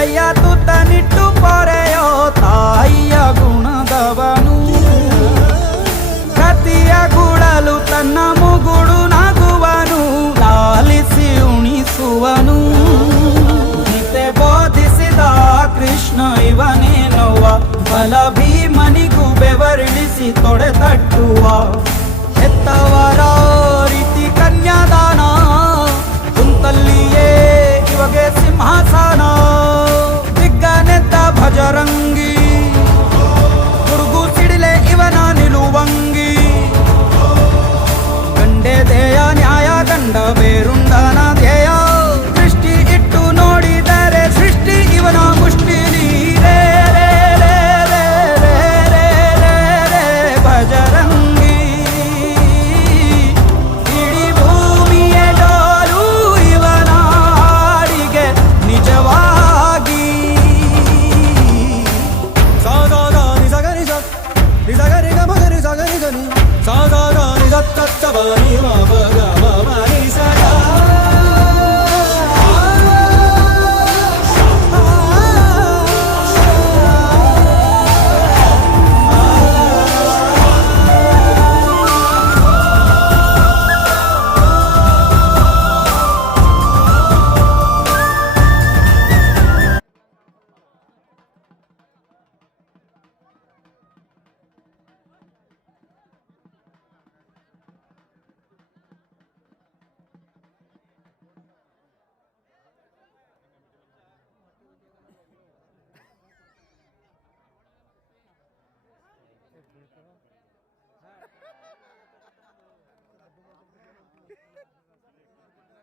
ಕೈಯ ತುತ್ತನಿಟ್ಟು ಪೊರೆಯೋ ತಾಯಿಯ ಗುಣದವನು. ಕತಿಯ ಗುಡಲು ತನ್ನ ಮುಗುಡು ನಗುವನು, ಲಾಲಿಸಿ ಉಣಿಸುವನು. ಗೀತೆ ಬೋಧಿಸಿದ ಕೃಷ್ಣ ಇವನೇನೋವ, ಬಲ ಭೀಮನಿಗೂ ಬೆವರಿಳಿಸಿ ತೊಡೆ ತಟ್ಟುವ. ಹೆತ್ತವರ ರೀತಿ ಕನ್ಯಾದಾನ, ಕುಂತಲ್ಲಿಯೇ ಇವಾಗೆ ಸಿಂಹಾಸನ.